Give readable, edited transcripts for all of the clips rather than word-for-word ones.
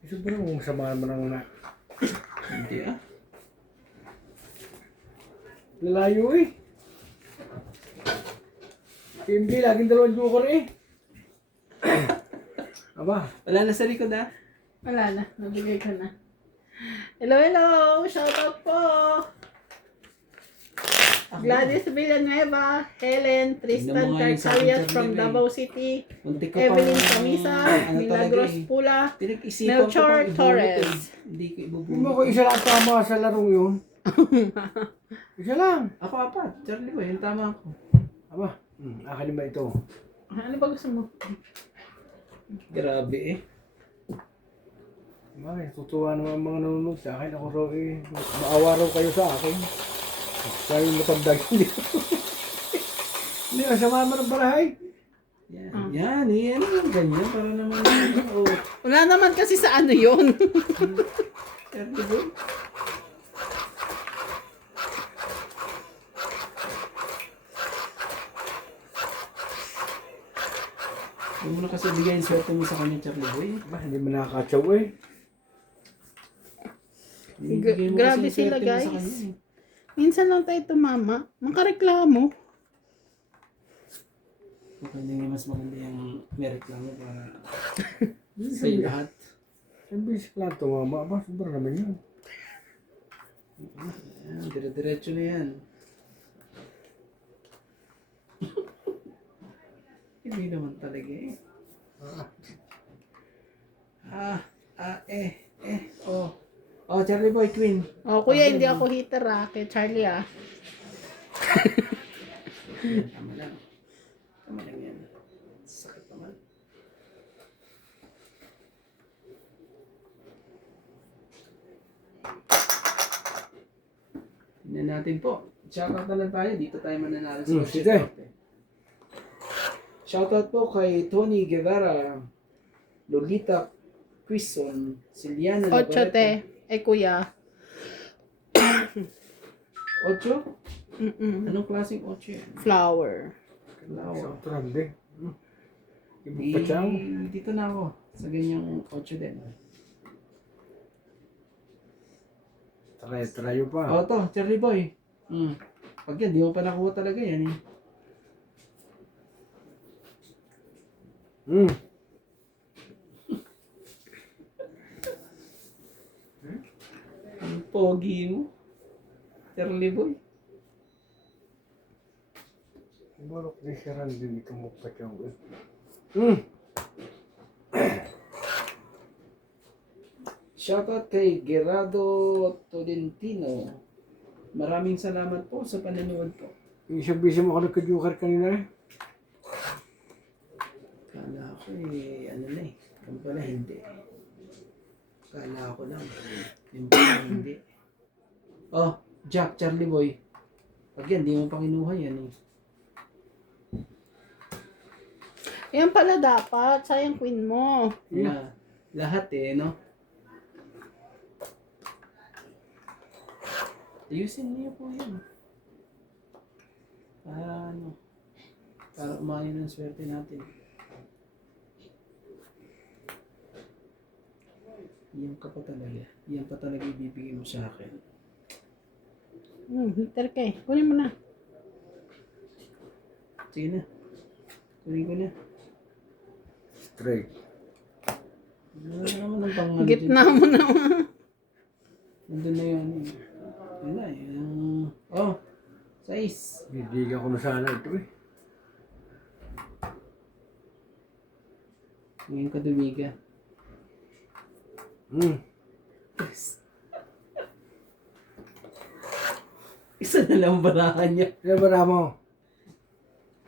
Sobrang sama mo nang na. Hindi ah. Lalayo eh. TMD, laging dalawang joker eh. Aba, Wala na sa likod ah. Wala na, nabigay ko na. Hello, hello! Shoutout po! Gladys Villanueva, Helen, Tristan Tingnan mo nga yung sa akin, Carcalias Charlie, from eh. Davao City, Muntik ko Evelyn pang- Camisa, ano Milagros talaga eh. Pula, Pinag-isipan ko Melchor pang ibulot Torres. eh. Hindi ko hindi mo ibubulot. ko isa lang tama sa larong yun. Isa lang. Ako apat. Charlie boy, yung tama ako. Aba, akin naman ito. Ano ba gusto mo? Grabe eh. Bakit? Tutuwa naman ang mga nanonood sa akin. Ako raw eh. Maawa raw kayo sa akin. Sabi matagdag hindi. Hindi, masama mo ng barahay. Yan. Yan eh. Ano yung ganyan? Para naman. Oh. Wala naman kasi sa ano yun. Charlie boy. Huwag mo na kasi bigay yung swerte mo sa kanya, Charlie boy. Ba, hindi mo nakakatsaw eh. Bigay mo Grabe kasi yung sila, swerte mo sa guys. kanya, eh. Minsan lang tayo tumama. Makareklamo. Baka hindi nga mas maganda yung merit lang mo para sa'yo lahat. Ang basic lang ito, mama. Aba, sobra naman yun. Yan, dire-diretso na yan. Hindi naman talaga eh. Oh. Oh, Charlie Boy, Queen. Oh, kuya, hindi ako hitter kay Charlie Tama lang. Tama lang yan. Sakit naman. Tingnan natin po. Shoutout na lang tayo. Dito tayo mananalo sa Sige. shoutout eh. Shoutout po kay Tony Guevara, Lolita Quison, Ciliana Ochote. Kuya. Ocho? Mm-mm. Anong klaseng ocho yan? Flower. Flower. Sa trande. Ibig pa siya. Dito na ako. Sa ganyang ocho din. Trayo pa. O to, Charlie Boy. Pag yan, di mo pa nakuha talaga yan eh. Ang pogi mo. Charlie Boy. Balok din siya rin din itong mukha siya. Shoutout kay Gerardo Tolentino. Maraming salamat po sa panonood po. Isang-bisa mo ako nagka-joker kanina eh. Kala ko eh, ano na eh. Kung pala hindi. Kala ko lang. Yung pala hindi. Oh, Jack, Charlie Boy. Pag yan, di mo pa kinuha yan eh. Yan pala dapat. Sayang queen mo. Na, lahat eh, no? Ayusin niyo po yan. Para ano, para umayon ang swerte natin. Yan ka pa talaga. Yan pa talaga ibibigay mo sa akin. Hitter ka eh. Kunin mo na. Sige na. Kunin ko na. Straight. Ano naman ang pang Gitna mo na. Nandun na yan eh. Yun na eh. Oh, size. Didigan ko na sana ito eh. Ngayon ka dumiga. Isa na lang barahan niya. Kaya bara mo?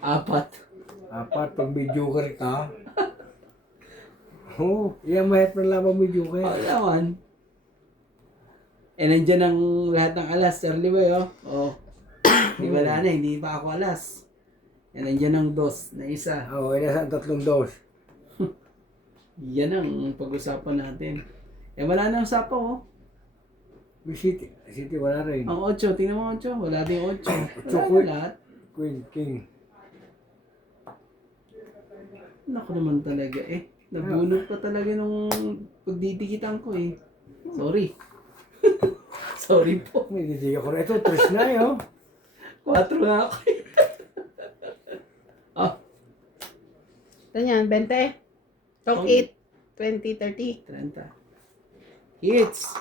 Apat. Apat, pag may joker ka. Oo, yan mahirap na lamang may joker. Oh, naman. Eh, nandyan ang lahat ng alas, Charlie Boy, oh. Oh. Di wala na, hindi pa ako alas. Yan, nandyan ang dos na isa. Oo, nasa tatlong dos. Yan ang pag-usapan natin. Eh, wala na ang sapaw, oh. May city. City wala rin. Ang 8, tingnan mo 8. Wala din 8. Wala Queen. na lahat. Queen, king. Naku naman talaga, eh. Nabunot pa talaga nung pagdidikitan ko eh. Sorry. Sorry po. May didiga ko na ito. 3 na eh, oh. 4 nga ako eh. Ah, Ganyan, 20. Talk Oh. 8. 20, 30. 30. Hits!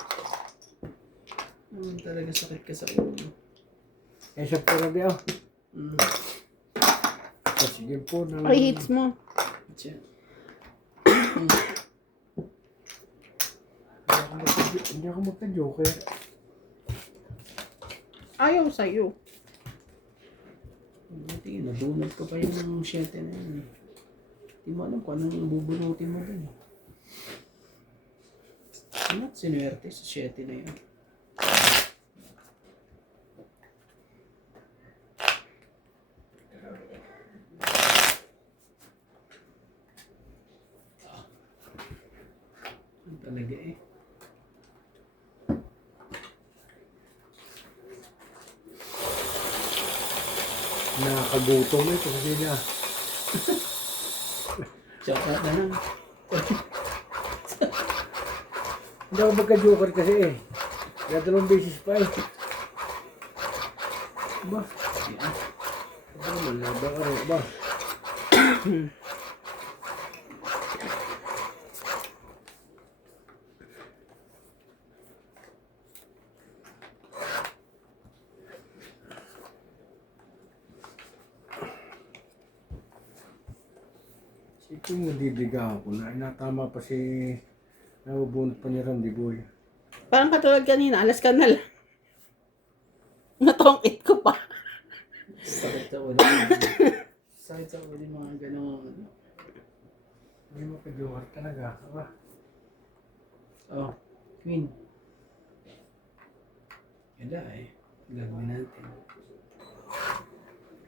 Talaga sakit ka sa ulo. Eh, siya po na di, oh. Mm. Sige po na. Ay, hits mo. Tiyan. Hindi ako magka-joker. Ayaw sa'yo. Buti, nabunot ko pa yung 7 na yun. Hindi mo alam kung anong bubunutin mo dun. Ano sinuwerte sa 7 na yun? Talaga eh. Nakakagutom ito kasi na. Tsaka na lang. Hindi ako magka-joker kasi eh. Kaya 2 beses pa eh. Ba? Yan. Ano naman, laba ka rin. Ba? Ito yung nadidiga ako na inatama pa si nabubunot pa ni Randy Boy. Parang katulad kanina, alas ka na lang. Natong 8 ko pa. Sakit sa ulo. Sakit sa ulo yung mga gano'n. Hindi mo ka-joker talaga. Ba? Oh, Queen. Wala eh. Gagawin natin.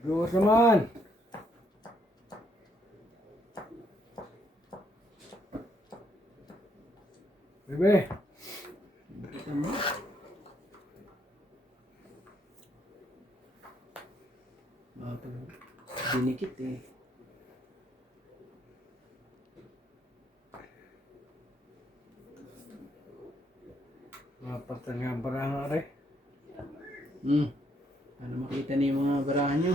Joker naman! Bebe! Kita mo? Dinikit eh. Mapatan nga ang barang are. Para makita niyo yung mga barahan nyo.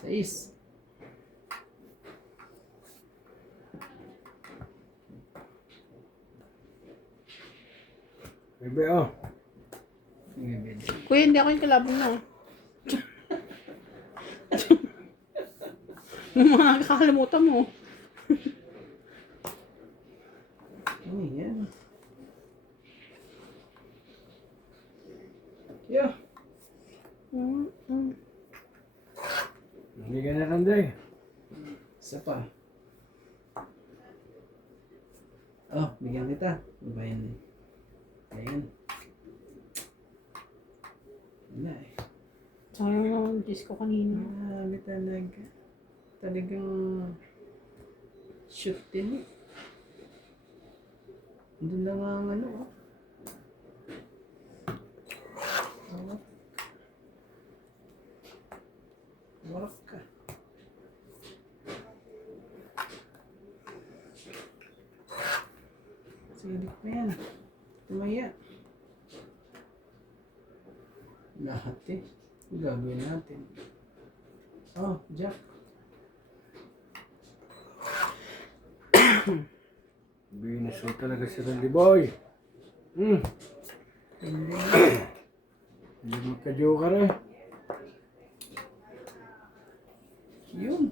Sais. Bebe, oh. Sige, bebe. Kuya, hindi ako yung kalaban mo. Mga kakalimutan mo. Ano yan? Yeah. Hindi ka na Randy. Isa pa. Oh, bigyan kita. Babayan eh. Ayan. Wala eh. Sayang yung disk ko kanina. Marami talaga. Talagang shoot din eh. Doon lang ang ano oh. Warak. Warak ka. Silip mo yan. Tumaya. Lahat eh. Gagawin natin. Oh, Jack. Binasol talaga si Randy Boy. Hindi. Hindi magka-joker eh. Yun.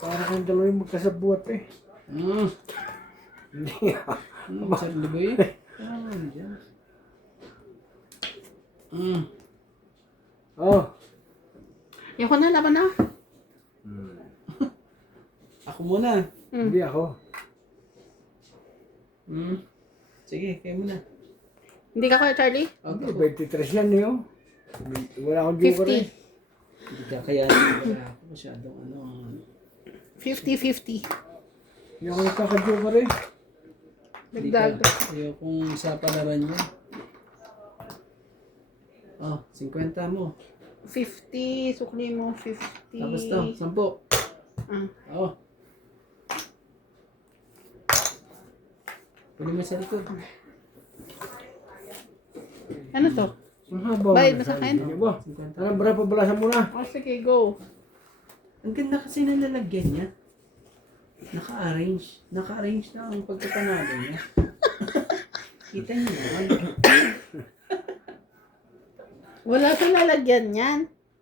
Para kang dalawa yung magkasabuat eh. Hindi ah. Charlie Boy. Ah, dyan. Oh. Ayoko na, laban na. Ako muna. Hindi ako. Sige, kayo muna. Hindi ka kaya, Charlie? Hindi, 23 yan eh oh. Wala akong joker eh. 50. Hindi ka kaya wala ako masyadong ano. 50-50. Hindi ako nagkaka-joker eh. Nagdag. Ayokong sa palaran yun. Oh, 50 mo. 50. Sukli mo 50. Tapos to, 10. Ah. Oh. Pwede mo sa likod. Ano to? Ang haba. Bayad na sa akin? Hindi ba? 50. Anong bara pabalasan mo na? Oh, sige, go. Ang ganda kasi ng lalagyan niya. Naka-arrange. Naka-arrange na ang pagkapanalo niya. Kita niyo naman. Wala sa lalagyan yan.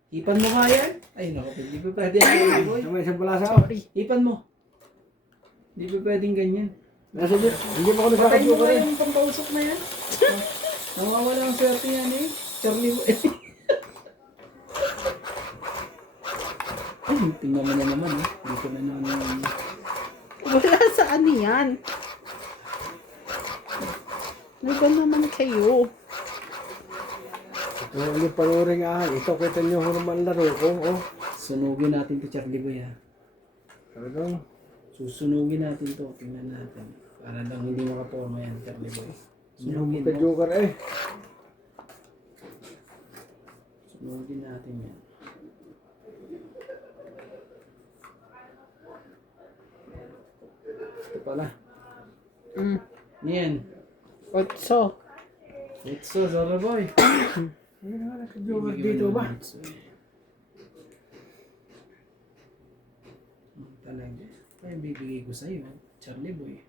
Hipan mo nga yan. Ay, naku, hindi pa pwede yan, boy. May isang balasa oh. Hipan mo. Hindi pa pwedeng ganyan. Nasa bit. Hindi mo ako Patay mo nagkaka-joker nga eh. yung pampausok na yan. Nawawala ang swerte yan eh. Charlie mo eh. Ay, tingnan mo na naman eh. Dito na naman. Wala sa ano yan. Ano ba naman kayo? Ito yung panuring ito kita niyo ho naman laro ko. Oh. Sunugin natin to, Charlie Boy ha. Talagang. Susunugin natin to. Tingnan natin. Para lang hindi makaporma yan, Charlie Boy. Hindi Sunugin ka mo. joker eh. Sunugin natin yan. Ito pala. Yan. 8. It's so, Zora Boy. Hindi nga nagka-joker dito ba? Talaga. Ay, bibigay ko sa'yo, Charlie Boy.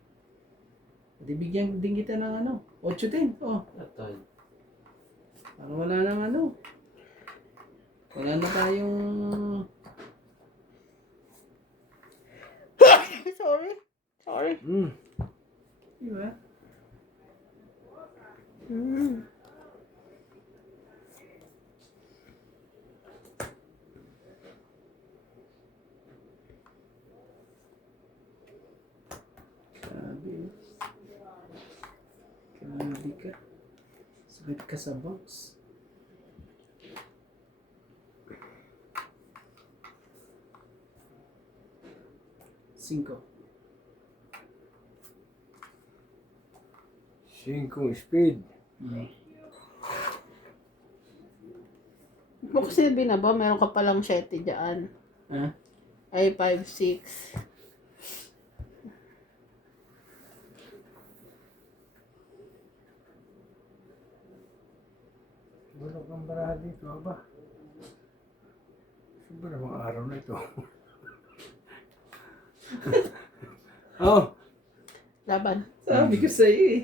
Pwede bigyan din kita ng ano, 8-10. Oh, atay. Parang wala nang ano. Wala na tayong... Sorry. Sorry. Diba? Grabe. Grabe ka. Sakit ka sa box. Cinco. 5 speed. Mo kasi binaba, meron ka palang 7 dyan. Ha? Ay, 5, 6. Wala kang baraha dito ba? Saan ba namang araw na ito? Oh. Laban. Sabi ko sa'yo eh.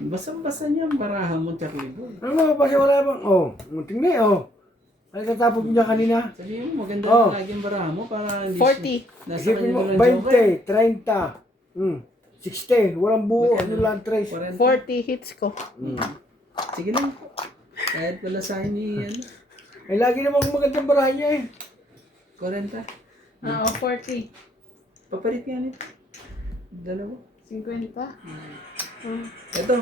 Basang-basa niya ang baraha mo, Charlie Boy. Ano ba kasi wala bang? Oh, munting na eh, oh. Ay, tatapos niya kanina. Sabihin mo, maganda Oh. lagi ang baraha mo para hindi 40. nasa Isipin kanya mo, lang joker. 20, 30, 60. Walang buo, Magkano? ano lang, trace. 40 hits ko. Sige lang. Kahit wala sa akin ni ano, Ay, lagi namang magandang baraha niya eh. 40. Oo, 40. Papalit nga nito. Dalawa. 50. Ito.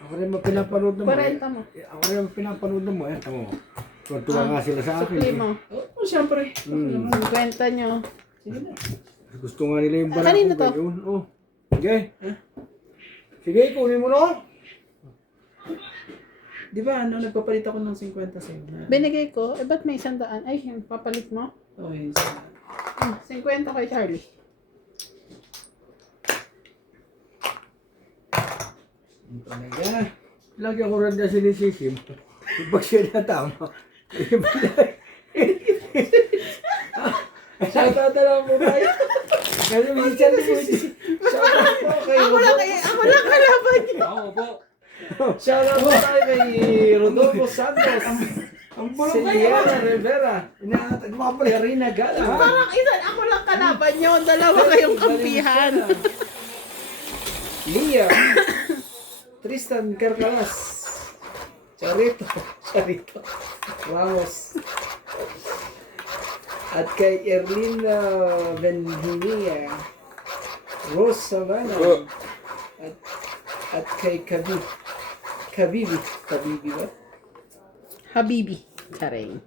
Ako rin ang pinapanood mo. 40 mo. Ako rin ang pinapanood mo. Eh, tamo. Tuwa nga sila sa akin. Sukli Eh. mo. Oh, siyempre. 50 nyo. Sige na. Gusto nga nila yung baraha Kanino ko to? ngayon. Oh. Sige. Sige, kunin mo na. Di ba, ano, nagpapalit ako ng 50 sa'yo. Binigay ko, eh ba't may 100? Ay, yung papalit mo? Okay, 50 kay Charlie. talaga. Lagi ako rin na sinisisim. Pag siya na tama. Shoutout na lang po tayo. Kasi minsan po. Shoutout po kay Ako lang kalaban niyo. Oo po. Shoutout po tayo kay Rodolfo Santos. Ang bulong kayo. Siliana Rivera. Inaatag mga pala. Karina Gala. Parang isa, ako lang kalaban niyo. Dalawa kayong kampihan. Lia. Tristan Carcalas. Charito. Ramos. At kay Erlina Benhinia. Rose Savannah. At kay Kabibi ba? Habibi. Charing.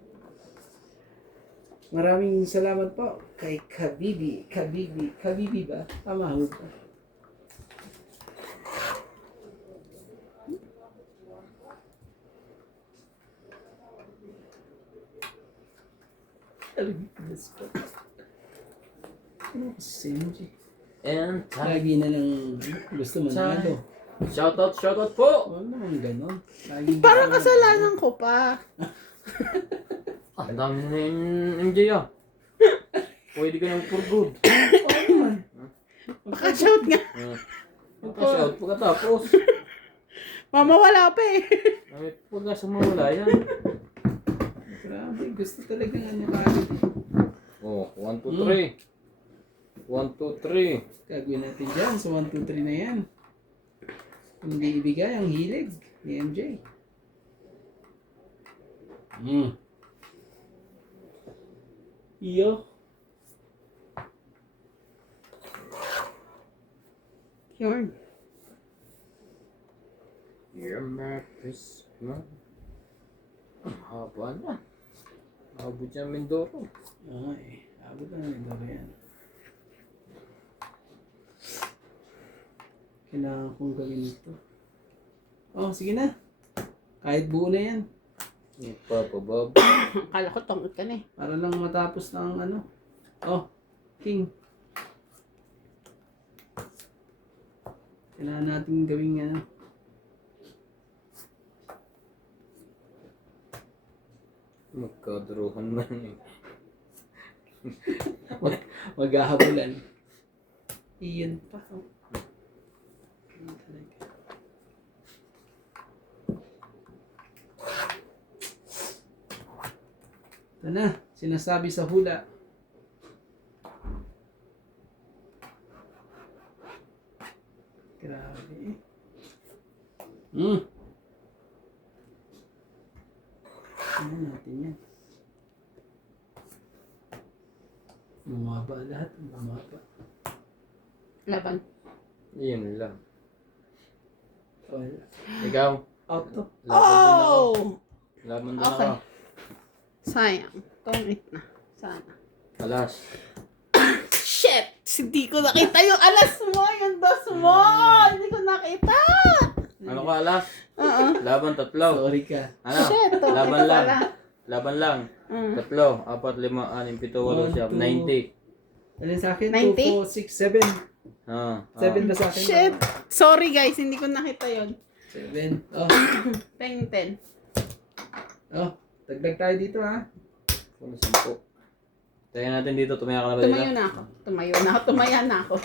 Maraming salamat po kay Kabibi. Kabibi ba? Tama ho ba? Diyos ko. Ano kasi si MJ? And Lagi na lang gusto manalo. shoutout po! Ano naman ganon? Lagi Parang kasalanan ko pa. Ang dami na yung MJ ah. Pwede ka ng for good. Baka shout nga. Shout pagkatapos. Mama wala pa eh. Huwag ka sumawala yan. Grabe, gusto talaga nga niya kagad. Oh, 1, 2, 3. 1, 2, 3. Gagawin natin dyan. So 1, 2, 3 na yan. Hindi ibigay ang hilig ni MJ. Iyo. Yun. You're my Christmas. Ang haba na. Abot niya Mindoro. Ay, abot na rin daw yan. Kailangan kong gawin ito. Oh, sige na. Kahit buo na yan. Papa Bob. Akala ko tungkol ka na eh. Para lang matapos ng ano. Oh, King. Kailangan natin gawing ano. Magkadruhan man eh. Maghahabulan. Iyan pa. Oh. Iyan talaga. Ito na, sinasabi sa hula. Grabe. Ano natin yan? Bumaba lahat. Bumaba. Laban. Yun lang. Wala. Ikaw? Out to. Laban din ako. Oh! Laban din Okay. ako. Sayang. Tungit na. Sana. Alas. Shit! Hindi ko nakita yung alas mo, yung dos mo! Hindi ko nakita! Ano ka alas? Oo. Laban tatlo. Sorry ka. Ano? Shit! Tungit Laban na lang. pala. Laban lang. Mm. Tatlo. 4, 5, 6, 7, 8, 9, 10. 90. Ano sa akin? 90? 2, 4, 6, 7. Ah. 7 ba sa akin? Shit! Sorry guys, hindi ko nakita yun. 7. Oh. Peng 10. Oh. Dagdag tayo dito ha. Kung 10. Tayo natin dito. Tumaya ka na ba Tumayo dito? na ako. Tumaya na ako.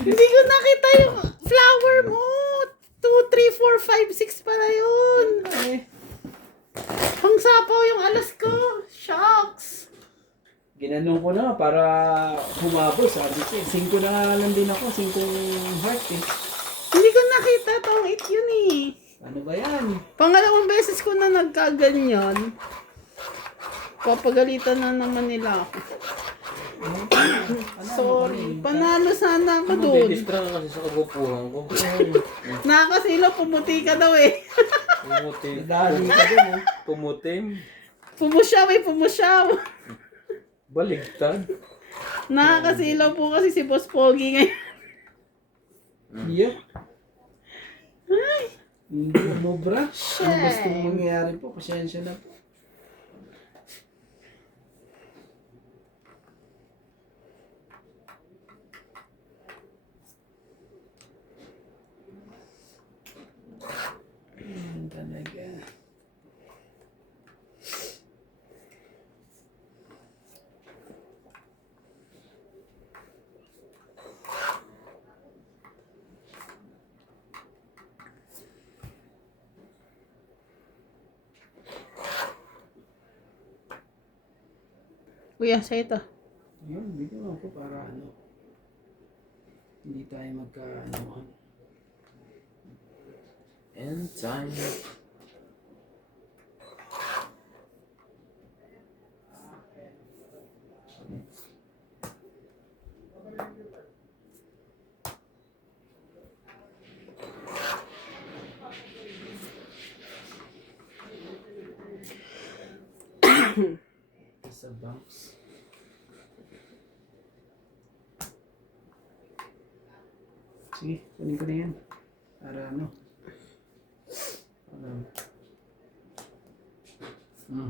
Hindi ko nakita yung flower mo. 2, 3, 4, 5, 6 pala yun. Ay. Pangsapaw yung alas ko. Shucks. Ginanong ko na para humabol. Sabi ko, 5 na lang din ako. 5 heart eh. Hindi ko nakita tong it yun eh. Ano ba yan? Pangalawang beses ko na nagkaganyan. Papagalitan na naman nila ako. Sorry. Panalo sana ako doon. Didistract ka kasi sa kagupuhan ko. Nakakasilo, pumuti ka daw eh. Pumuti. Dali ka din eh. Pumutim. Pumusyaw eh, pumusyaw. Baligtad. Nakakasilaw po kasi si Boss Pogi ngayon. Yup. Hindi mo bra. Ano gusto mong mangyayari po? Pasensya na po. Talaga. Kuya, sa ito. Yun, bigyan ako para ano. Hindi tayo magka-ano. And time. Sige, kunin ko na yan. Para ano. Hmm.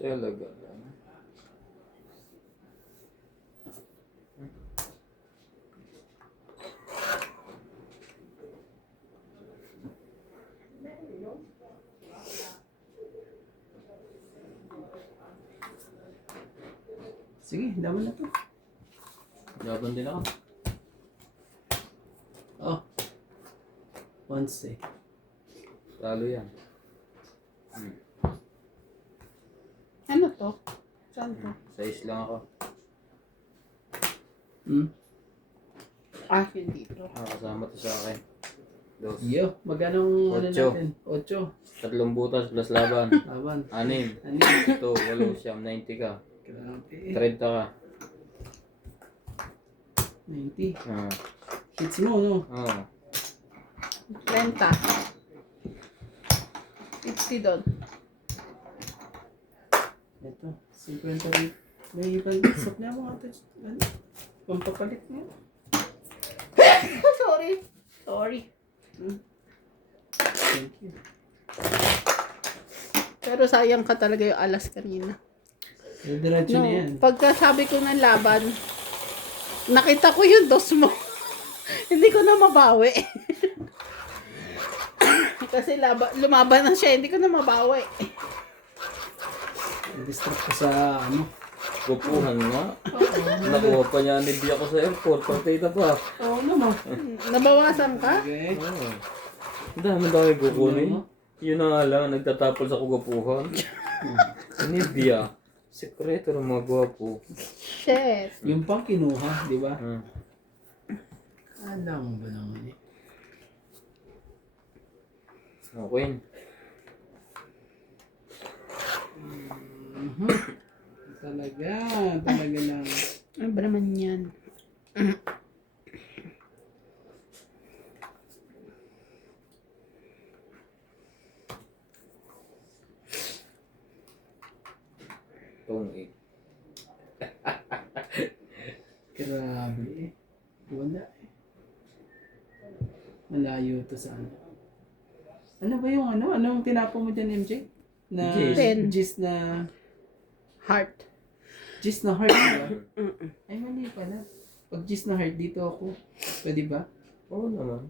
Talaga lang. Sige, daman na to. Laban din ako. Oh. Once eh. Talo yan. Ano to? Saan to? Size lang ako. Hmm? Ah, hindi to. Kasama to sa akin. Dos. Yo, magkano ano Ocho. natin? 8. 3 butas plus laban. Laban. 6. Ano? Ito, 8 siyam, 90 ka. Grabe. 30 ka. 90. Ah. Hits mo, no? Oo. 30. 60 doon. Ito, 50 rin. May ibang stop na mga touch. Ano? Pampapalit niya. Sorry. Sorry. Thank you. Pero sayang ka talaga yung alas kanina. Diretso No, na yan. pagka sabi ko ng laban, nakita ko yung dos mo. Hindi ko na mabawi. Kasi lumaban na siya, hindi ko na mabawi. Distract ko sa ano. Gupuhan nga. Nakuha pa niya ni Bia ko sa airport. Partida pa. Oo naman. Nabawasan ka? Okay. Oo. Ang dami kukunin. Yun na nga lang, nagtatapol sa kugapuhan. Ni Bia. Sekreto ng mga gwapo. Shit. Yung pang kinuha, di ba? Hmm. Alam mo ba naman eh. Okay. Talaga lang. Ano ba naman yan? Itong 8. Grabe eh. Wala eh. Malayo to sa ano. Ano ba yung ano? Anong tinapo mo dyan, MJ? Na Gis. Gis na... Heart. Gis na heart, di ba? Ay, mali pala. Pag gis na heart, dito ako. Pwede ba? Oo naman.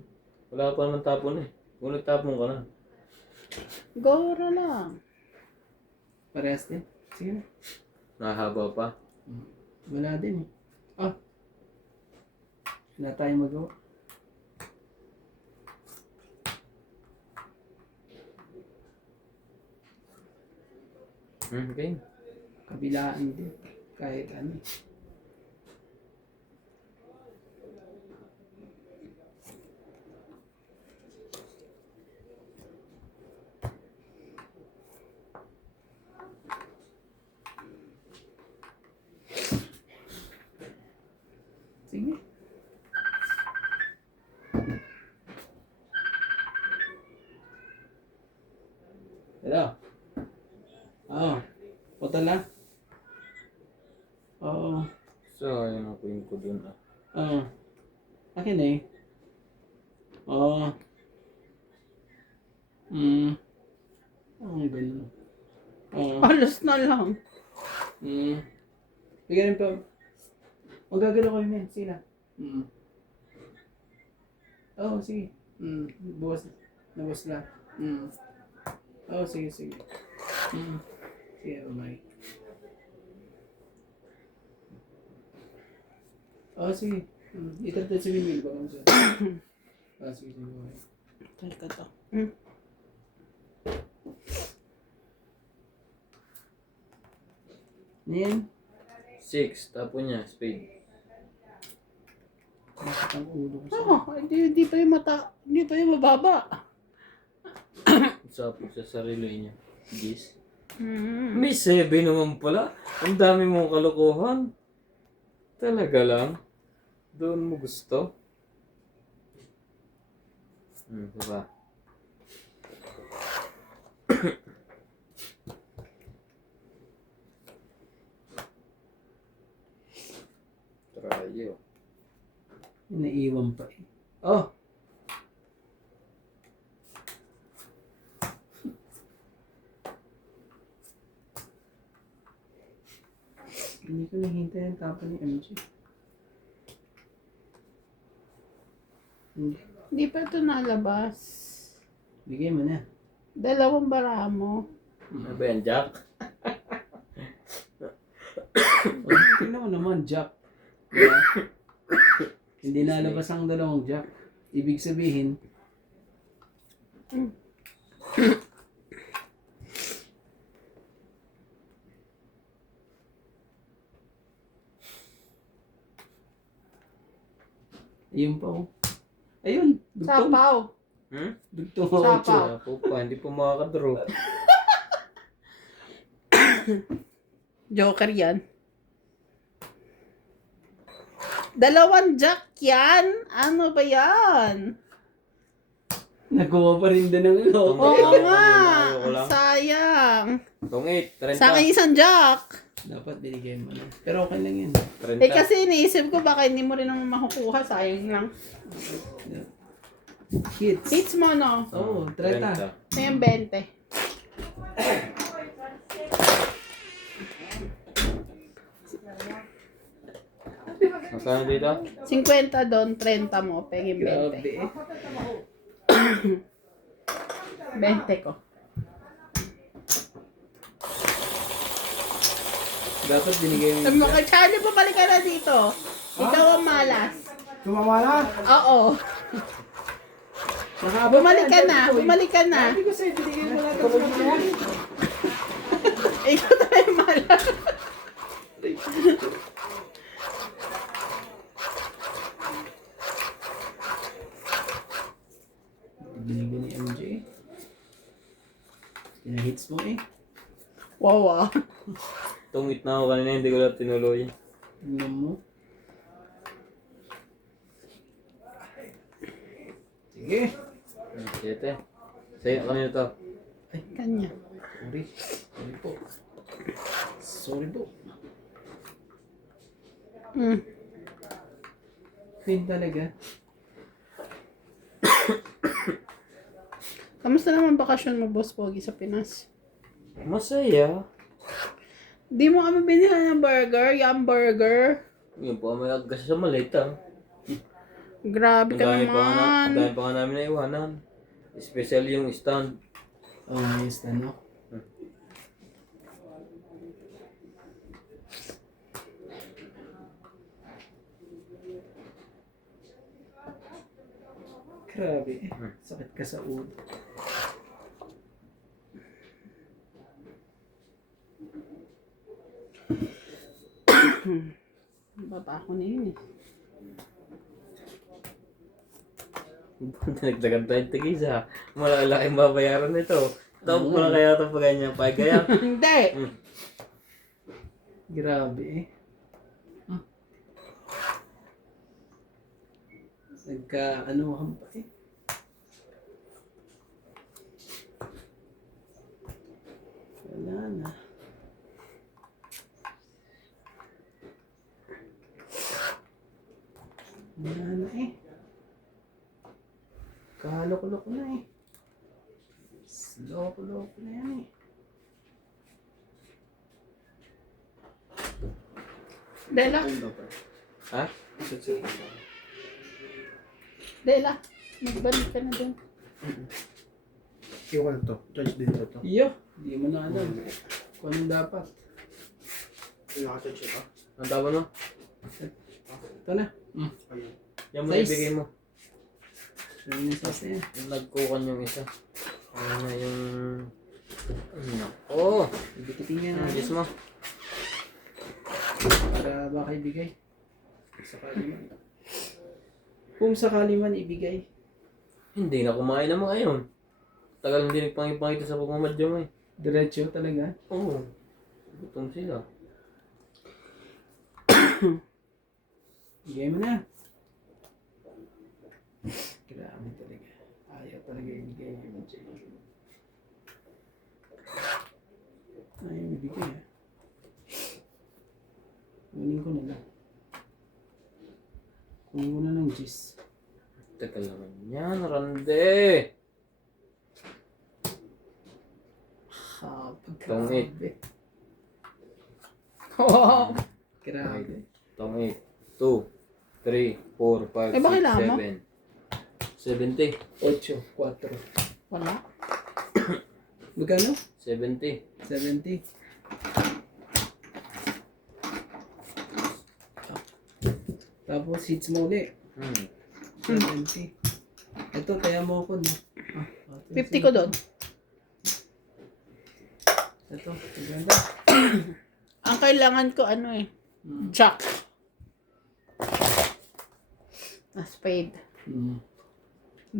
Wala pa naman tapon eh. Kung nagtapon ka na. Gora lang. Parehas din. Sige na. Nahaba pa. Wala din eh. Ah. Wala tayong magawa. Okay. Kabilaan din. Kahit ano. Sige. Hello? Oo. Putal na? Oo. Sayang ako yung ko dun ah. Oo. Akin eh. Oo. Oo, ganun. Oo. Alas na lang. Bigyan pa. Magagalaw kayo men. Sige na. Oo, sige. Bukas. Nabos lang. Oo, sige, sige. Sige, bye. Oo, sige. Itatad sa email ba kung saan? Sige, sige, bye. Teka to. Yan. 6. Tapon niya. Spade. Bakit ang ulo ko sa... Hindi pa yung mata. Hindi pa yung mababa. Sapog sa sarili niya. Gis. Mm. May 7 naman pala. Ang dami mong kalokohan. Talaga lang. Doon mo gusto. Diba? Layo. Naiiwan pa eh. Oh! Hindi ko nahintay ang tapo ni MJ. Hindi. Hindi pa ito nalabas. Bigay mo na. 2 bara mo. Ano ba yan, Jack? Oh, tingnan mo naman, Jack. Diba? Hindi nalabas ang 2 Jack. Ibig sabihin, ayun pa oh. Ayun, dugtong. Sapaw. Dugtong ako. Sapaw. Ako pa, hindi pa makakadraw. Joker yan. 2 jack yan? Ano ba yan? Nakuha pa rin din ng Oo Ayoko nga. lang. Sayang. Tong 8, 30. Sa akin 1 jack. Dapat binigay mo na. Pero okay lang yan. 30. Eh kasi iniisip ko baka hindi mo rin naman makukuha. Sayang lang. Hits. Hits mo no? Oo, 30. Ngayon 20. Magkano dito? 50 doon, 30 mo. Pengin 20. Grabe eh. 20 ko. Dapat binigay mo. Charlie, bumalik ka na dito. Ikaw ang malas. Sumama na. Oo. Bumalik ka na. Bumalik ka na. Hindi ko sa'yo, binigay mo na ito. Ikaw na yung malas. Binigay ni MJ. Pinahits mo eh. Wow ah. Tungit na ako kanina, hindi ko lang tinuloy. Tingnan mo. Sige. 7. Sa'yo, kanina to. Kanya. Sorry. Sorry po. Sorry po. Queen talaga. Kamusta naman bakasyon mo, Boss Pogi, sa Pinas? Masaya. Di mo kami binili ng burger, yum burger. Yun po, may agkas sa malita. Grabe ka Ang naman. dami pa nga namin na iwanan. Especially yung stand. Oh, nice na no? Grabe eh. Sakit ka sa ulo. Baba ako na yun eh. Nagdagan tayo tigis ha. Malalaking babayaran nito. Top ko na kaya ito pa ganyan pa. Kaya, Hindi. Grabe eh. Nagka-anuhan pa eh. Wala na. Wala na eh. Kaloko-loko na eh. Loko-loko na yan eh. Dela. ha? Dela. Magbalik ka na dun. Iwan ko na to. Charge din to. Iyo, di mo na alam. Kung anong dapat. Nakacharge ito. Ang tawag mo? Ito na. Ayun. Yan mo Size. ibigay mo. Ano yung size na yan? Yung nagkukan yung isa. Ano na yung... Oh! Ibikitin niya na. Diyos mo. Para baka ibigay. Sakali man. Kung sakali man ibigay. Hindi na kumain naman ngayon. Tagal hindi nagpangipangita sa pagmamadyo mo eh. Diretso talaga. Oo. Gutom sila. Bigay mo na. Grabe talaga. Ayaw talaga ibigay yung MJ. Ayaw ibigay ah. Kunin ko na lang. Kunin mo na ng gis. Teka lang yan, Rande. Tongit. Wow. Grabe. Tongit. 2, 3, 4, 5, Eh, bakit 6, kailangan mo? 7. 8, 4. Wala. Magkano? 70. 70. Tapos hits mo ulit. 70. Ito, kaya mo ako, no? 50 ko doon. Ito, maganda. Ang kailangan ko ano eh. Jack. Na spade.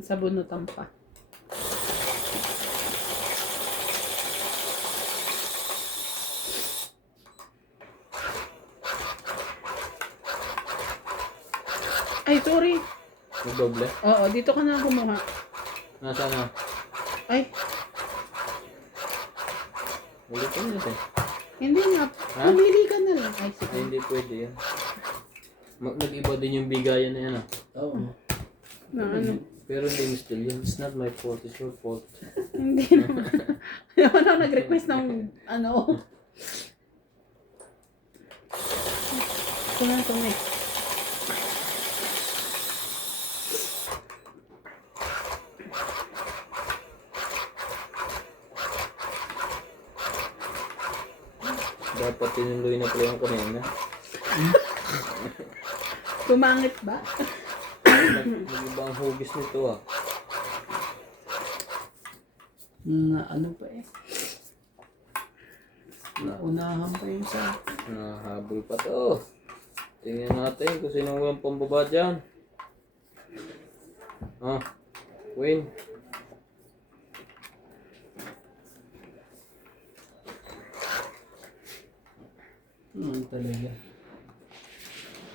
Sa bunutan pa. Ay, sorry. Magdoble. Oo, dito ka na kumuha. Nasaan na? Ay, Ulit ko natin. hindi nga. Ha? Pumili ka na lang. Ay, Ay, sige. hindi pwede yan. Nag-iba din yung bigayan na yan ah. Oo. Na ano. Pero hindi still yun. It's not my fault, it's your fault. Hindi naman. Naman ako nag-request ng ano. Ito na, tumay. Dapat tinuloy na pala yung kanina. Tumangit ba? Nag-iba ang hugis nito ah. Na ano pa eh. Naunahan pa yung sa... Nahabol pa to. Tingnan natin kung sino walang pambaba dyan. Ah, Queen. Talaga.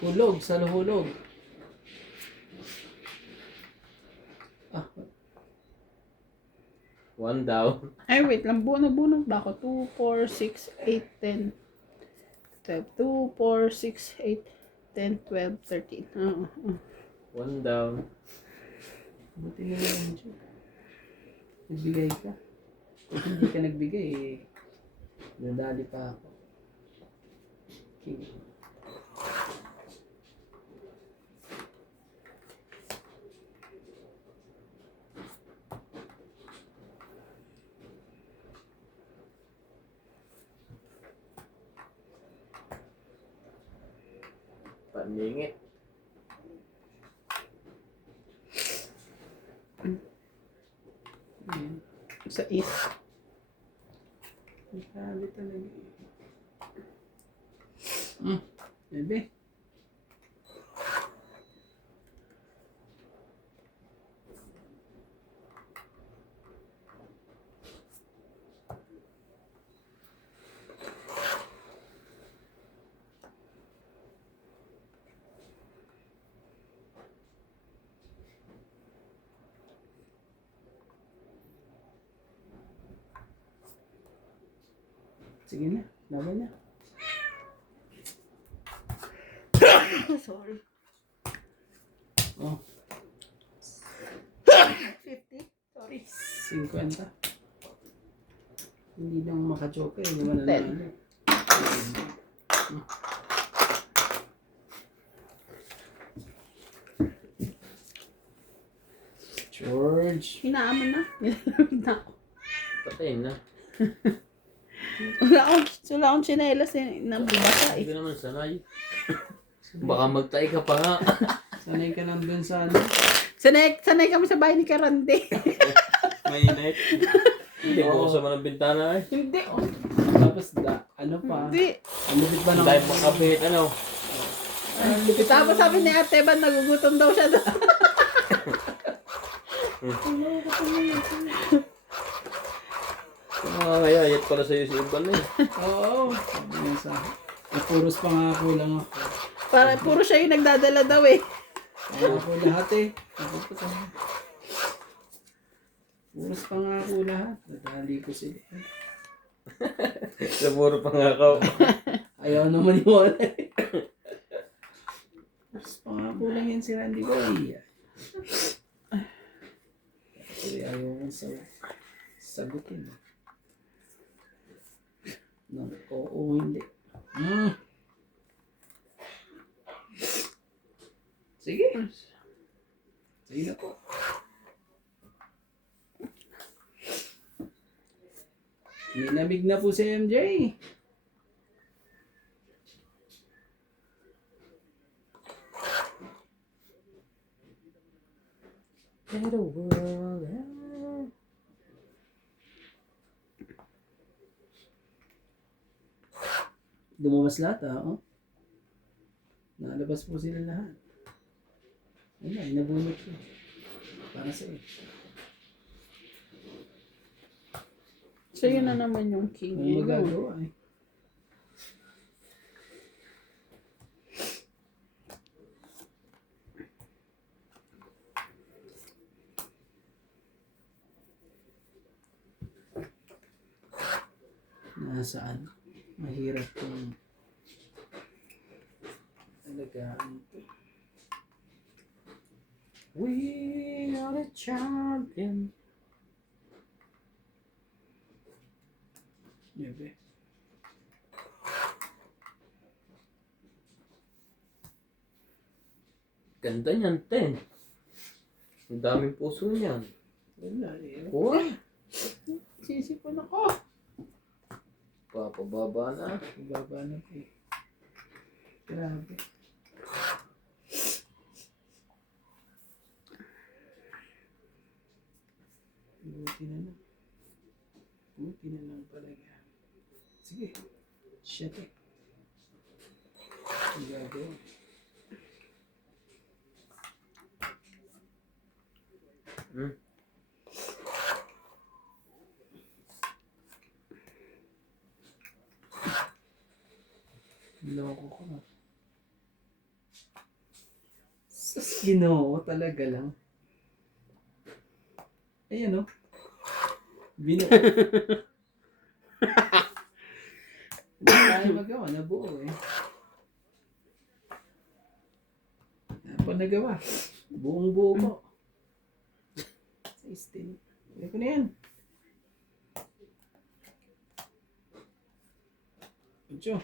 Hulog, sa hulog. Ah, 1 down. Ay, wait lang. Buno-buno ba ako? 2, 4, 6, 8, 10. 12. 2, 4, 6, 8, 10, 12, 13. Oo. 1 down. buti na lang dyan. Nagbigay ka. Kung hindi ka nagbigay, eh, nadali pa ako. King. Paningit. Ayan. Sa is. Grabe talaga. Bebe. Sige na, laban na. Sorry. Oh, 50? Sorry. 50. Hindi lang maka-joker, hindi mo na 10. naman. George. Hinaaman na. Nilalamig na ako. Patayin na. Wala akong tsinelas eh. Nabubasa Hindi eh. ka naman sanay. Baka magtay ka pa nga. Sanay ka lang dun sa ano. Sanay kami sa bahay ni Karande. Mainit. Hindi ko kasama ng bintana eh. Hindi. Oh. Tapos ano pa? Hindi. Ang lupit ba ng... Dahil makapit ano. Tapos sabi ni Ate Ban, nagugutom daw siya doon. Ngayayat pala sa'yo si Iban eh. Oo. Sabi niya sa akin. Puros pangako lang ako. Para puro siya yung nagdadala daw eh. Pangako lahat eh. Puros pangako lahat. Nadali ko sila. Sa puro pangakaw. Ayaw naman yung wala eh. Puros pangako lang yan si Randy Boy. Kasi ayaw kong sagutin. Oo, hindi. Sige. Sige na po. Ninamig na po si MJ. Better world. Lumabas lahat oh. Nalabas po sila lahat. Ayun, inabunot ko. Para sa iyo. Sa'yo na naman yung king. May magagawa eh. Nasaan? Mahirap kung alagaan ito. We are the champion. Bebe. Ganda niyan, Ten. Ang daming puso niyan. Wala eh. Kuha. Sisipon ako. Papababa na. Baba na po eh. Grabe. Buti na lang. Buti na lang talaga. Sige. Shit eh. Ang gagawin. Hmm. Loko ko. Sus, Ginoo, talaga lang. Ayan o. Binu... Hindi tayo magawa, nabuo eh. Ano pa nagawa? Buong buo mo. 16. Ano ko na yan? Ocho.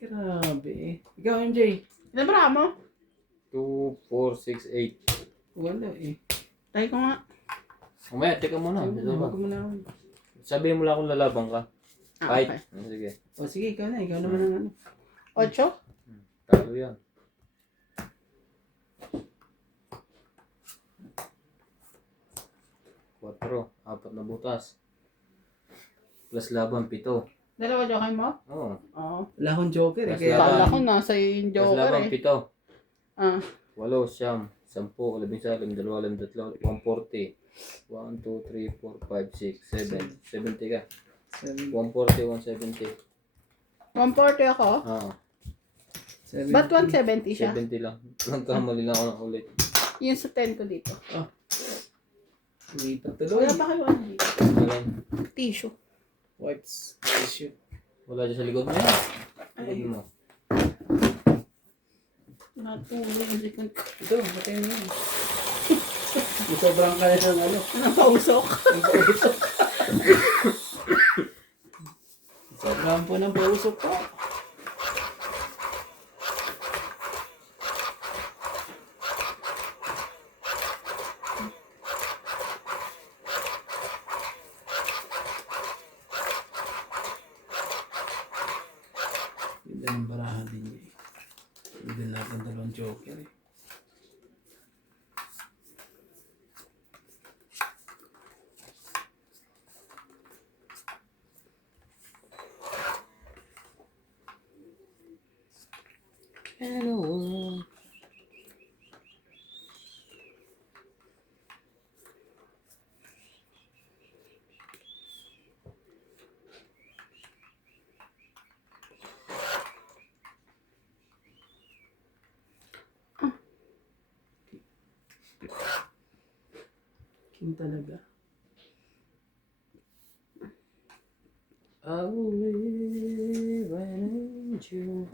Grabe eh. Ikaw, MJ. Nabra mo? 2, 4, 6, 8. Wala eh. Tayo ko nga. Mamaya, teka muna. Ito ba? Huwag mo na. Sabihin mo lang kung lalabang ka. Ah, Kahit. okay. Sige. O sige, ikaw na. Ikaw naman ang ano. 8? Talo yan. 4, 4 na butas. Plus laban, 7. Dalawa joker mo? Oo. Oo. Wala akong joker eh. Mas Kaya Kala ko nasa yung Plus joker laban, eh. 7. Ah. 8, 10, 11, 12, 140. 1, 2, 3, 4, 5, 6, 7. 70 ka. 140, 170. 140 ako. Ah, Ba't 170 siya? 70 lang. Nagkamali lang ako ng ulit. Yung sa 10 ko dito. Hindi tuloy. Wala ba kayo ano dito? Alin? Tissue. Wipes. Tissue. Wala dyan sa likod mo yan. Ay. Likod mo. Natulog yung likod ko. Ito, matay mo yan. Sobrang kaya ng ano. Napausok. Ang pausok. Sobrang po ng pausok ko. Hindi ang barahan din niya eh. Hindi din natin dalawang joker eh. Hello. King talaga. I will live and you.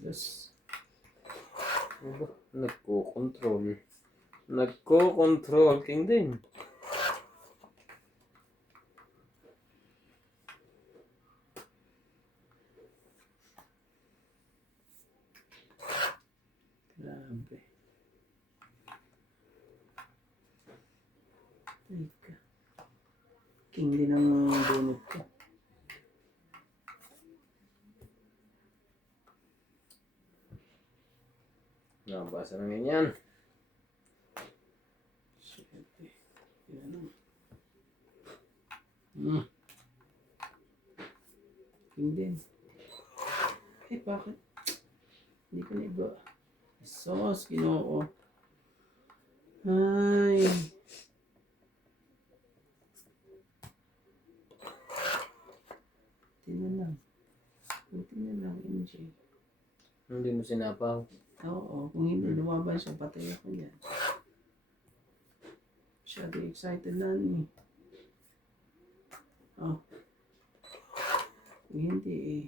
Dos. Aba, nagko-control. Nagko-control. King din. Grabe. Teka. King din ang bunot ko. Nabasa na yan. Siyempre. Yan o. Hmm. King din. Eh, bakit? Hindi ko na iba. Sos, ginoo. Ay. Buti na lang. Buti na lang, MJ. Hindi mo sinapaw. Oo, kung hindi lumaban siya, patay ako niyan. Masyado excited na ano eh. Oh. Kung hindi eh.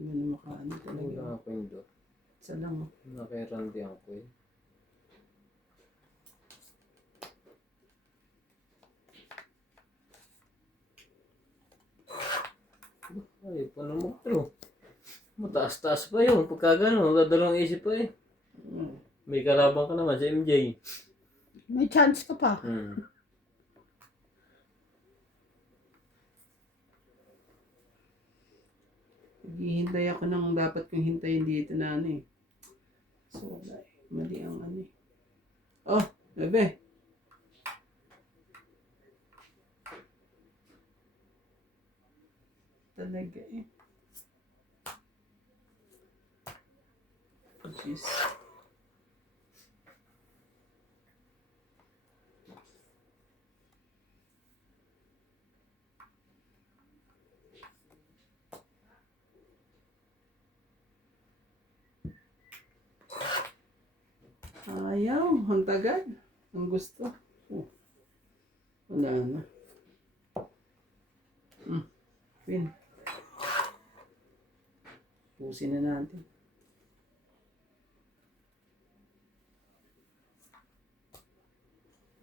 Hindi mo na makaano talaga. Wala ako yun doon. Isa lang oh. Nakirandihan ko eh. Ay, paano mo pero? Mataas-taas pa yun. Pagka gano'n, dadalawang isip pa eh. Mm. May kalaban ka naman sa MJ. May chance ka pa. Naghihintay ako ng dapat kong hintayin dito na ano eh. So wala eh. Mali ang ano eh. Oh, bebe. Talaga eh. Jeez. Ayaw, ang tagal. Ang gusto. Oh. Wala na. Win. Pusin na natin.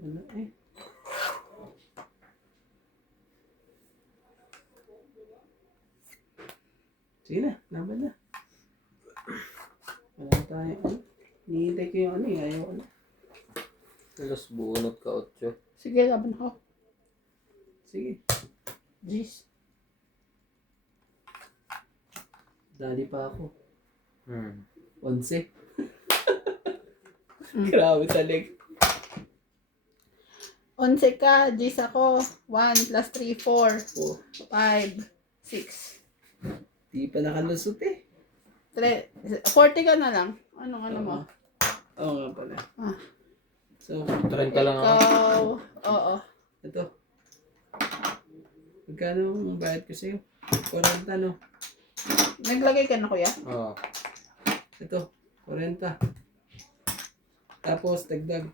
Wala eh. Sige na, laban na. Wala tayo. Hinihintay ko yung ano eh. Ayaw ano. Alas bunot ka, 8. Sige, laban ako. Sige. Jeez. Dali pa ako. 11. Mm. Grabe talaga. 11 ka, Jeez ako. 1 plus 3, 4, Oh, 5, 6. di pa nakalusot eh. 40 ka na lang. Anong ano mo? Oo nga pala. Ah. So, 30 lang ako. Ikaw, oo. ito. Magkano ang bayad ko sa'yo? 40 no? Naglagay ka na kuya? Oo. Ito, 40. Tapos, dagdag.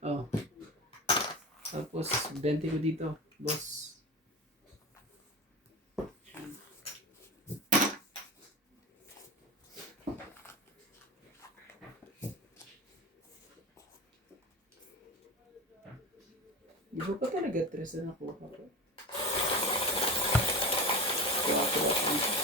Oh. Tapos, 20 ko dito, boss. Di ba pa talaga 3 na nakuha ko? Kaya ako lang.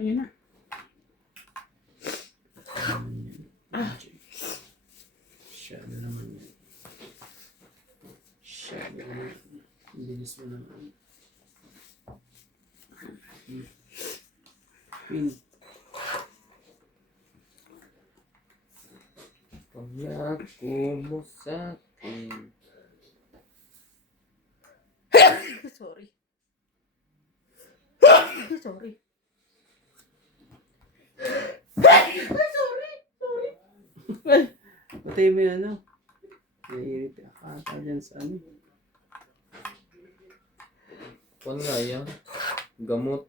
Ayun na. Shadow naman yan. Shadow naman. Ayos mo naman. Queen. Pangako mo sa akin. Sorry. Sorry. Ay, patay mo yung ano. Naiirit ka ata dyan sa ano. Kung nga yan, gamot.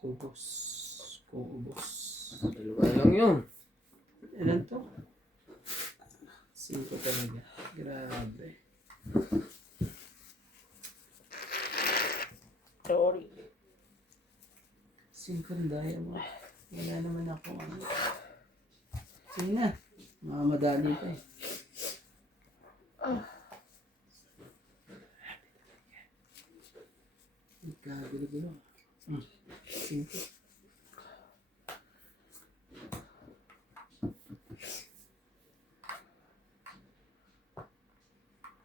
Ubos. Kung ubos. Dalawa lang yun. Ilan to? 5 talaga. Grabe. Sorry. 5 ang daya mo. Wala naman ako ano. Sige na. Makamadali pa eh. Nagkabili-bilo. 5.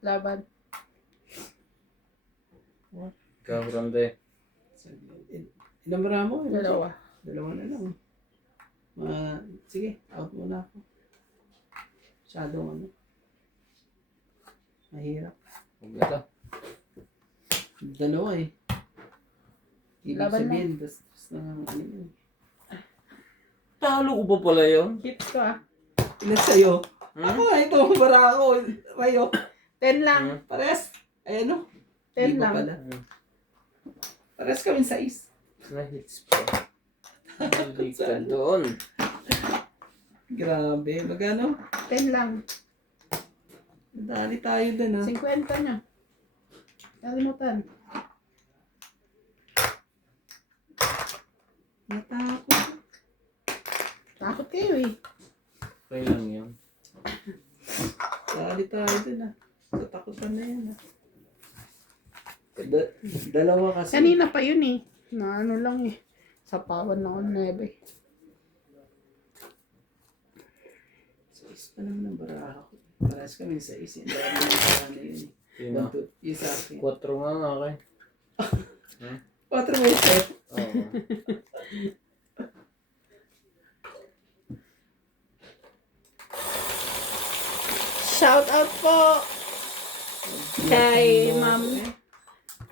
Laban. Ikaw, Grande. Ilang bara mo? Dalawa. Dalawa na lang. Sige, out muna ako. Masyadong ano. Mahirap. Huwag ito. Dalawa eh. Ibig Laban sabihin, tas na ano yun. Talo ko pa pala yun. Hits ko ah. Ilan sa'yo? Hmm? Ako ito, bara ako. Rayo. 10 lang. Hmm? Pares. Ay ano? 10 Iba lang. pala. Pares kami sa is. Na-hits pa. Hindi ka doon. Grabe. Magano? 10 lang. Dali tayo dun ha. 50 nyo. Nalimutan. Natakot. Takot kayo eh. Okay lang yun. Dali tayo dun ha. Sa takutan na yan ha. Dalawa kasi. Kanina pa yun eh. Na ano lang eh. Sapawan lang ang 9. Sa is pa naman ang baraha ko. Pares kami sa is. Ang dami ng sana yun eh. Yun na. Yung sa akin. 4 nga nga kay. 4 meses. Oo. Shout out po kay Ma'am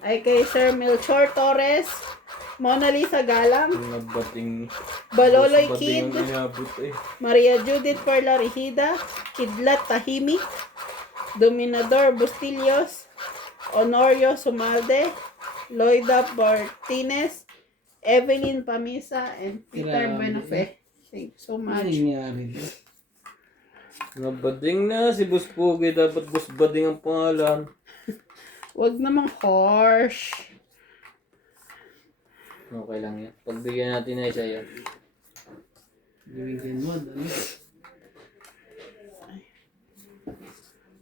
ay kay Sir Melchor Torres, Mona Lisa Galang, Yung nabating... Baloloy bating Kid, ang inabot eh. Maria Judith Perla Rigida, Kidlat Tahimik, Dominador Bustillos, Honorio Sumalde, Loida Martinez, Evelyn Pamisa, and Peter Grabe. Buenofe. Thank you so Ano much. nangyari doon? Nabading na si Boss Pogi. Dapat Boss Bading ang pangalan. Huwag namang harsh. Okay lang yan. Pagbigyan natin na isa yan. Bibigyan mo, ano?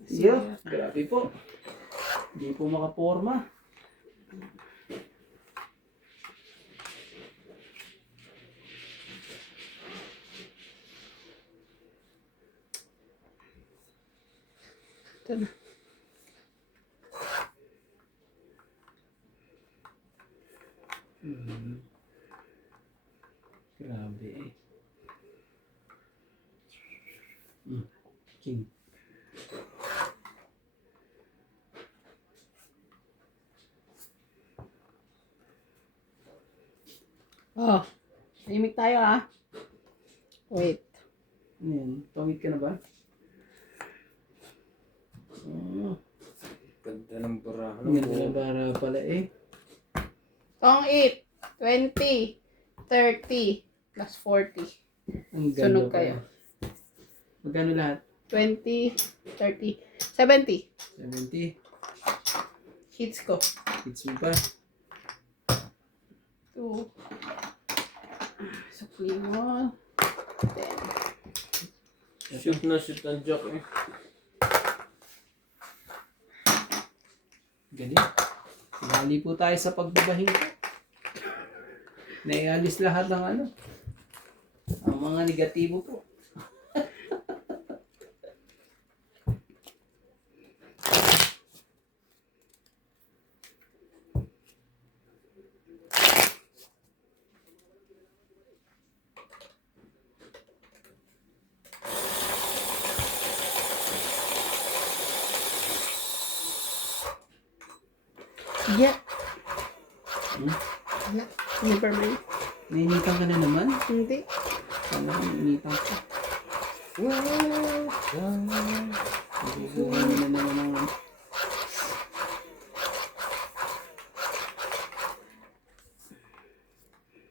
Yo, grabe po. Hindi po makaporma. Ito na. Grabe eh. King. Oh, tahimik tayo ah. Wait. Ano yan? Pangit ka na ba? Ganda ng barahan. Ang ganda na bara pala eh. Tong 8, 20, 30, plus 40. Ang ganda Sunog pala. kayo. Magkano lahat? 20, 30, 70. 70. Hits ko. Hits mo pa. 2. Sa Klingon. 10. Shoot na shoot ang Jack eh. Mali po tayo sa pagbabahing po. Naialis lahat ng ano. Ang mga negatibo po. Yeah. Hmm? Yeah. Never mind. Nainitan ka na naman? Hindi. Sana nainitan ka. Guguhin na naman ang...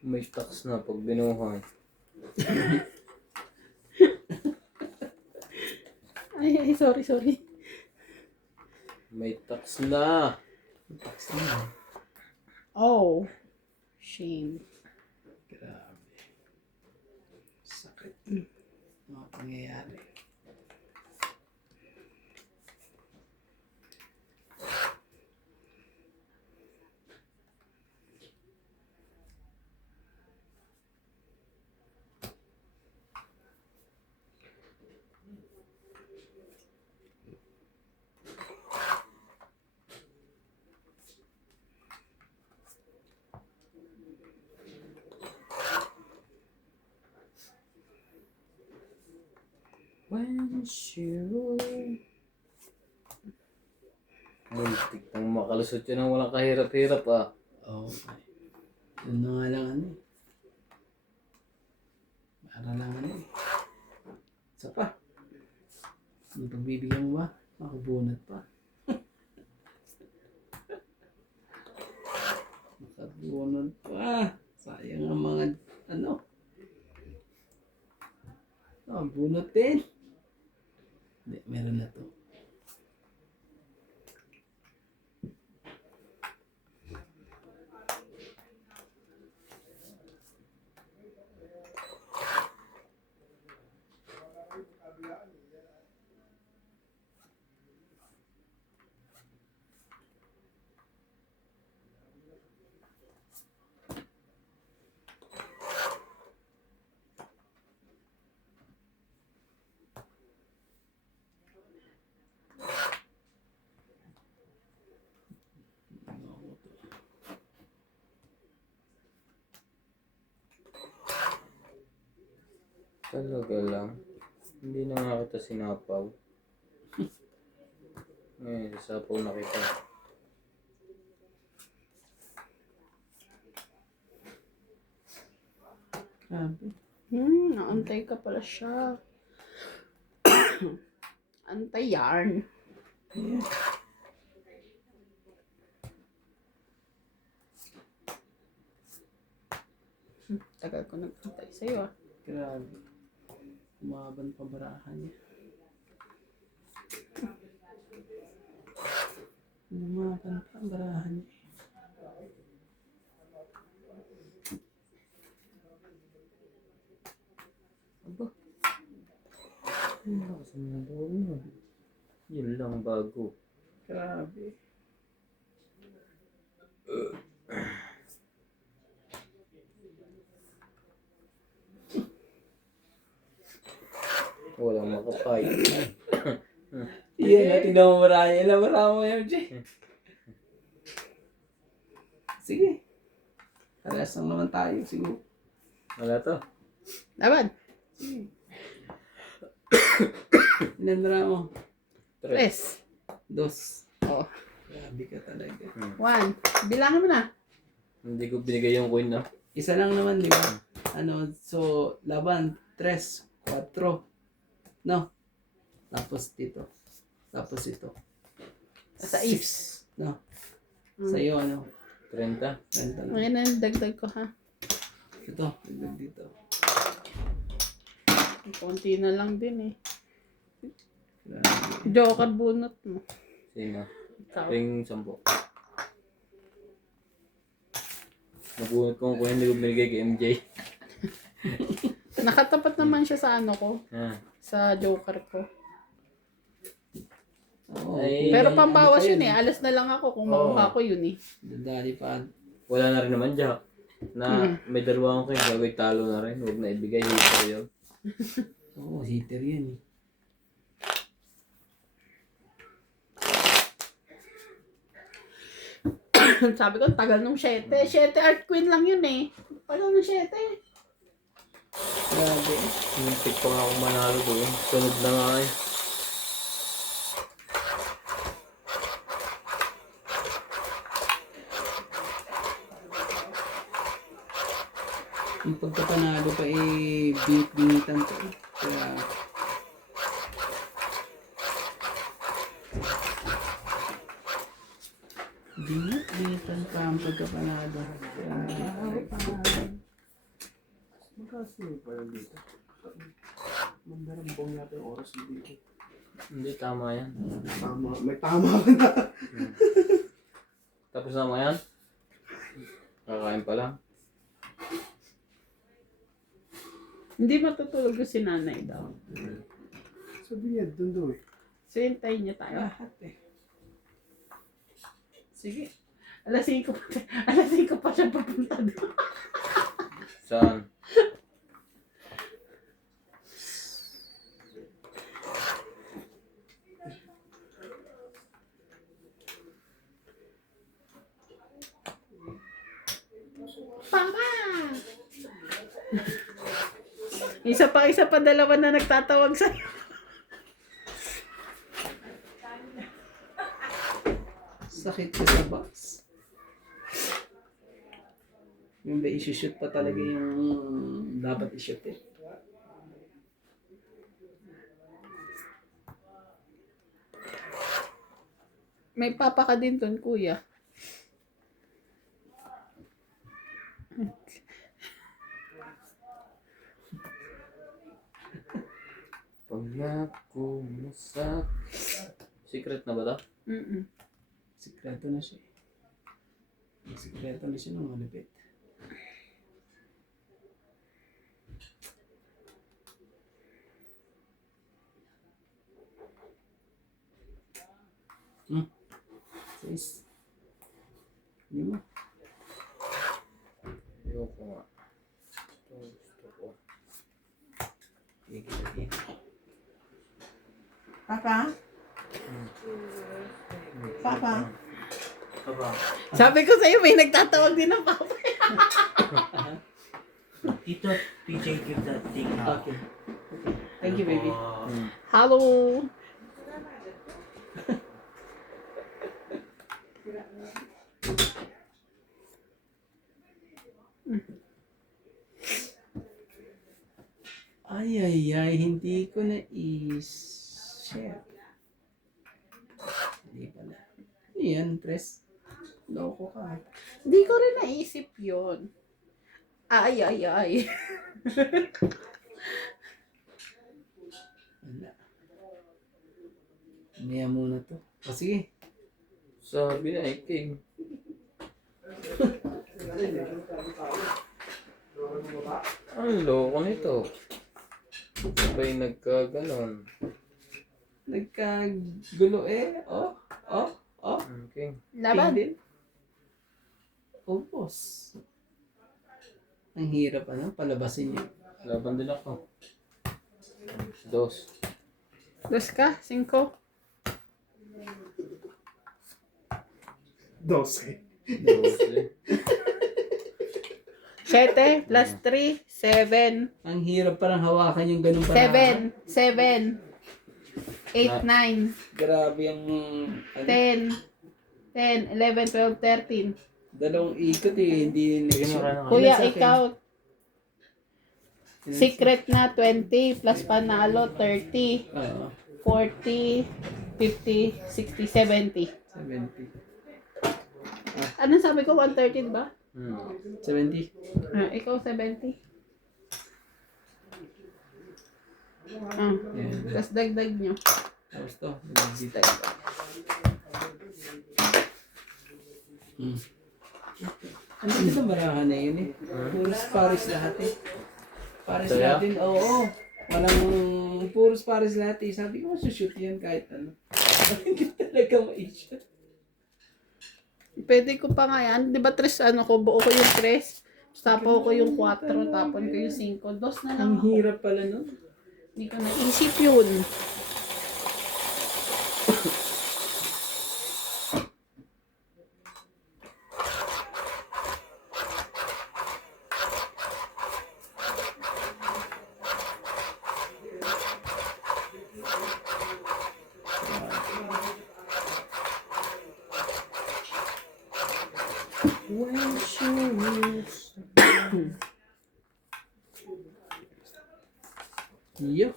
May tax na pag binuhay. Ay, sorry. May tax na. Tax na. Oh. Shame. Grabe. Sakit. Mga pangyayari. When you... Muntik nang makalusot yun ang walang kahirap-hirap ah. Oo. Yun na nga lang ano eh. Para lang ano eh. Isa pa. Ang pagbibigyan mo ba? Makabunat pa. Makabunat pa. Sayang ang mga ano. Bunot din. Hindi, meron na to. Talaga lang. Hindi na nga kita sinapaw. Ngayon, sasapaw na kita. Grabe. Naantay ka pala siya. Antay yarn. Ayan. Tagal ko nag-antay sa'yo ah. Grabe. Umaban pa barahan niya. Umaban pa barahan niya. Aba. Ang lakas ng loob mo. Yun lang bago. Grabe. Walang makapay. Iyan, tingnan mo marami. Ilan marami mo yan, Jay? Sige. Parehas lang naman tayo, siguro. Wala to. Laban. Ilan marami mo? Tres. Dos. Oh. Grabe ka talaga. One. Bilangan mo na. Hindi ko binigay yung coin na. Isa lang naman, di ba? Ano, so, laban, 3, 4. No? Tapos dito. Tapos ito. Sa ifs. No? Sa'yo, ano? 30. Renta na. Ngayon na yung dagdag ko ha. Ito, dagdag dito. Konti na lang din eh. Grabe. Joker bunot mo. Sino? Ikaw. Yung 10. Nabunot ko ang coin, hindi ko binigay kay MJ. Nakatapat naman siya sa ano ko. Ah. Sa joker ko. Oo. Ay, Pero Ano pambawas pa yun eh. Alas na lang ako kung makuha ko yun eh. Dadali pa. Wala na rin naman, Jack. Na may dalawang kayo, gawin talo na rin. Huwag na ibigay dito yun. Oo, heater yan eh. Sabi ko, tagal nung 7. 7 Art Queen lang yun eh. Tagal nung 7. Grabe. Muntik pa nga akong manalo doon. Sunod na nga eh. Yung pagkapanalo pa eh, binit-binitan to eh. Kaya, binit-binitan pa ang pagkapanalo. Kaya, Mandarambong yata yung oras dito. Hindi, tama yan. Tama, may tama ka na. Tapos na mo yan? Kakain pa lang. Hindi matutulog yung si nanay daw. Sabi niya, doon daw eh. So, hintayin niya tayo. lahat eh. Sige. Alas 5 pa, alas 5 pa siya papunta doon. Saan? Papa! Isa pa dalawa na nagtatawag sa'yo. Sakit ko sa box. Yung ba isushoot pa talaga yung dapat ishoot eh. May papa ka din doon, kuya. Pangako mo sa... Secret na ba ito? Mm-mm. Sikreto na siya. Sikreto na siya ng malupit. Sis. Hindi mo. Ayoko nga. Ito gusto ko. Sige. Papa? Papa? Aba. Sabi ko sa'yo, may nagtatawag din ng papa. Tito, PJ, give that thing now. Okay. Thank you, baby. Hello? Ay, hindi ko na i-share. Hindi pala. Ano yan, press? Loko ka. Hindi ko rin naisip yun. Ay. Wala. Maya muna to. O sige. Sabi na eh, King. Ang loko nito. Sabay nagkaganon. Nagkagulo eh. Oh. King. Laban. King din. Upos. Ang hirap palabasin niya. Laban din ako. 2. Dos ka? 5? 12. 12. 7 plus 3, 7. Ang hirap parang hawakan yung ganun para. 7. 8, 9, Grabe yung 10, 11, 12, 13. dalawang ikot eh. Hindi Sige na, Kuya, Ilan sa akin? ikaw, secret na 20 plus panalo 30, Oo. 40, 50, 60, 70. 70. Anong sabi ko? 130 ba? 70. Ikaw 70. Yan. Tapos dagdag nyo. Tapos to. Nagbibita. Ano ito barahan na yun eh. Puros Paris lahat eh. Paris Saya? lahat din. Oo. Walang puros Paris lahat eh. Sabi ko, shoot yan kahit ano. Hindi talaga ma-issue. Pwede ko pa nga yan. Di ba tres, ano ko, buo ko yung tres. Tapo ko yung 4, tapon ko yung 5. Dos na lang Ang ako. hirap pala nun. Hindi ko naisip yun. When she was... Yo.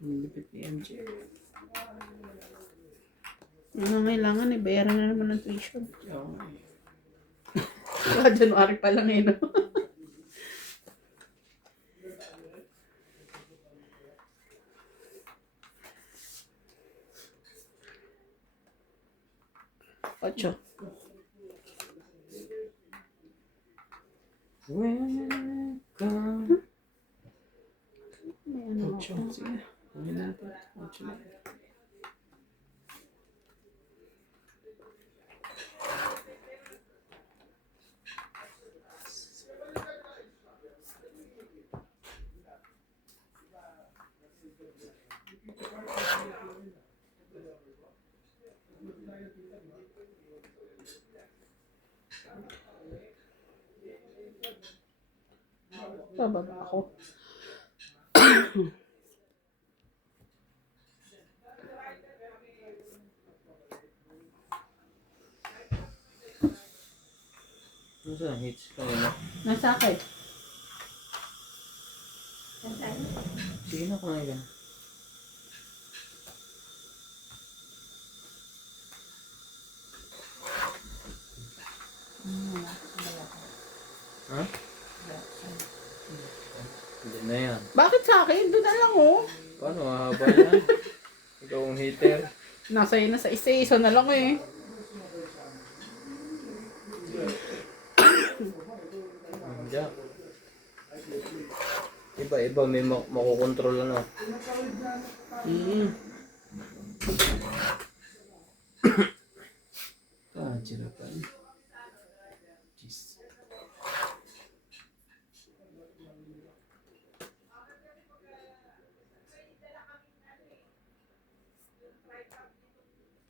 Ang lupit ni MJ. Ano kailangan, bayaran na naman ng tuition. Oo. January pa lang no? Ocho. Welcome. May ano Ocho. ako. Sige. Gawin natin. Ocho na. Bababa ako. Ano sa hits ka na? Nasa akin. Sige na, kumain ka na. Ha? Hindi na yan. Bakit sa akin? Doon na lang oh. Paano? Mahaba yan. Ikaw ang hater. Nasa na sa isa na lang eh. Jack. Iba-iba may makokontrol ano. Chirapan. Jeez.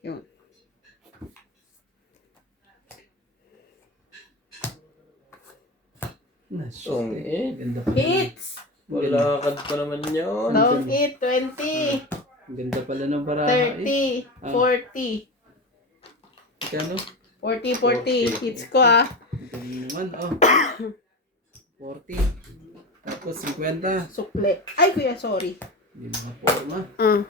Yun. Song eh. Ganda pala. Hits! Walakad pa naman yun. Long it, 20, Ganda pala ng baraha. 30, 40. Kano? 40, 40. Hits ko ah. Galing naman. Oh. 40. Tapos 50. Sukle. Ay kuya, sorry. Hindi mga forma. Ah.